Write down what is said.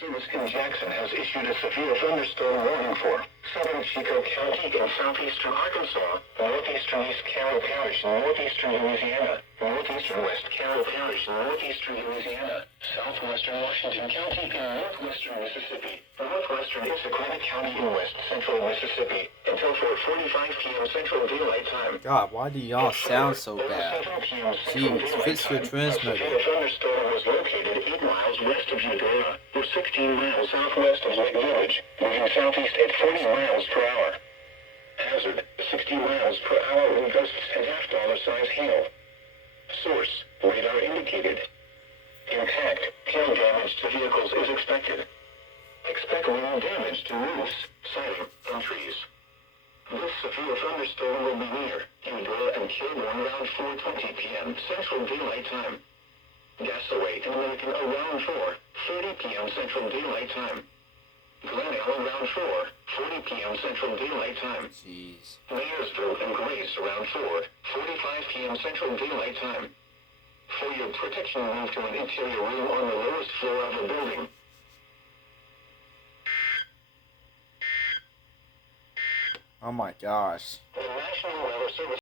Service in Jackson has issued a severe thunderstorm warning for southern Chico County in southeastern Arkansas, northeastern East Carroll Parish in northeastern Louisiana, northeastern West Carroll Parish in northeastern Louisiana, southwestern Washington County in northwestern Mississippi, northwestern Issaquah County in west central Mississippi, until 4:45 p.m. Central Daylight Time. God, why do y'all sound so bad? Jeez, fix your transmitter. A severe thunderstorm was located 8 miles west of Eudora, or 16 miles southwest of Lake Village, moving southeast at 40 miles per hour. Hazard, 60 miles per hour wind gusts and half-dollar-size hail. Source, radar indicated. Impact, hail damage to vehicles is expected. Expect wind damage to roofs, siding, and trees. This severe thunderstorm will be near Eudora and Kilbourne around 4:20 p.m. Central Daylight Time. Gasaway and Lincoln around 4:30 p.m. Central Daylight Time. Glenelg around 4:40 p.m. Central Daylight Time. Jeez. Mayersville and Grace around 4:45 p.m. Central Daylight Time. For your protection, move to an interior room on the lowest floor of the building. Oh my gosh. The National Weather Service